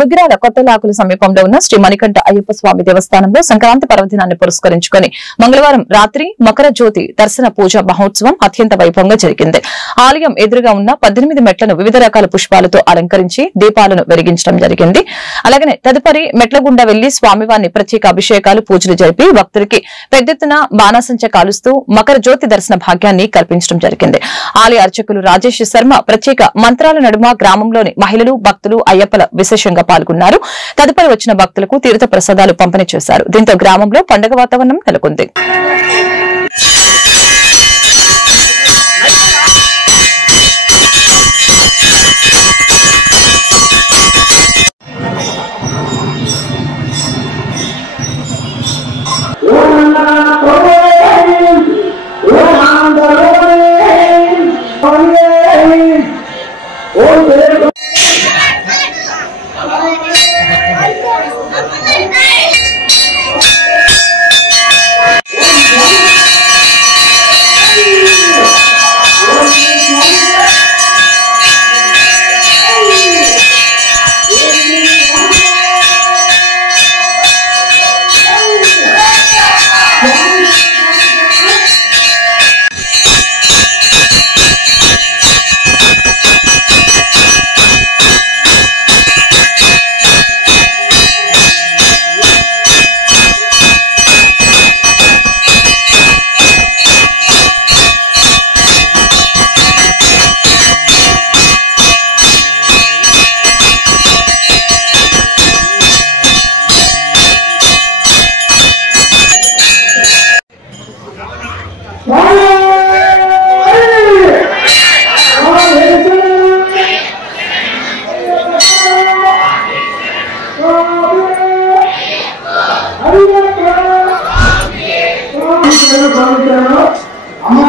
దుగ్గిరాల కొత్తలాకుల సమీపంలో ఉన్న శ్రీ మణికంఠ అయ్యప్ప స్వామి దేవస్థానంలో సంక్రాంతి పర్వదినాన్ని పురస్కరించుకుని మంగళవారం రాత్రి మకర జ్యోతి దర్శన పూజ మహోత్సవం అత్యంత వైభవంగా జరిగింది. ఆలయం ఎదురుగా ఉన్న 18 మెట్లను వివిధ రకాల పుష్పాలతో అలంకరించి దీపాలను వెలిగించడం జరిగింది. అలాగనే తదుపరి మెట్ల గుండా వెళ్లి స్వామివారిని ప్రత్యేక అభిషేకాలు పూజలు జరిపి భక్తులకి పెద్ద ఎత్తున బాణాసంచ కాలుస్తూ మకర జ్యోతి దర్శన భాగ్యాన్ని కల్పించడం జరిగింది. ఆలయ అర్చకులు రాజేష్ శర్మ ప్రత్యేక మంత్రాల నడుమ గ్రామంలోని మహిళలు భక్తులు అయ్యప్పల విశేషంగా పాల్గొన్నారు. తదుపరి వచ్చిన భక్తులకు తీర్థ ప్రసాదాలు పంపిణీ చేశారు. దీంతో గ్రామంలో పండుగ వాతావరణం నెలకొంది. అమ్మ